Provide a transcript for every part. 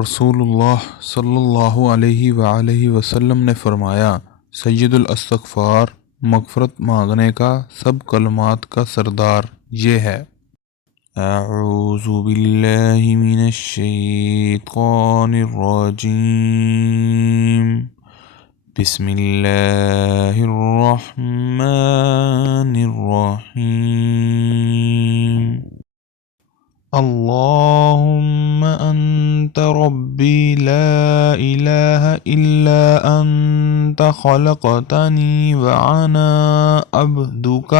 رسول اللہ صلی اللہ علیہ وآلہ وسلم نے فرمایا، سید الاستغفار مغفرت مانگنے کا سب کلمات کا سردار یہ ہے۔ اعوذ باللہ من الشیطان الرجیم، بسم اللہ الرحمن الرحیم۔ اللہم انت ربی لا الہ الا انت خلقتنی وانا عبدک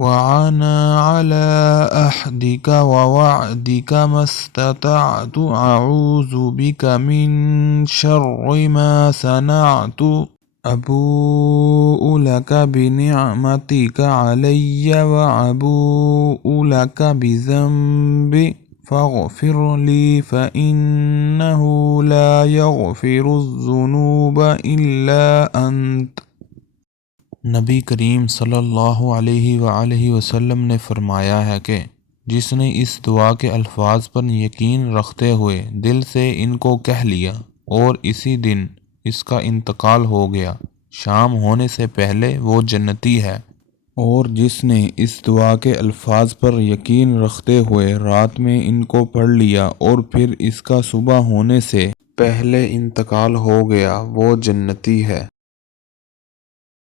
وانا علی عہدک ووعدک ما استطعت اعوذ بک من شر ما صنعت ابوء لک بنعمتک علی وابوء لک بذنبی فاغفر لی فإنہ لا یغفر الذنوب الا انت۔ نبی کریم صلی اللہ علیہ وآلہ وسلم نے فرمایا ہے کہ جس نے اس دعا کے الفاظ پر یقین رکھتے ہوئے دل سے ان کو کہہ لیا اور اسی دن اس کا انتقال ہو گیا، شام ہونے سے پہلے وہ جنتی ہے۔ اور جس نے اس دعا کے الفاظ پر یقین رکھتے ہوئے رات میں ان کو پڑھ لیا اور پھر اس کا صبح ہونے سے پہلے انتقال ہو گیا، وہ جنتی ہے۔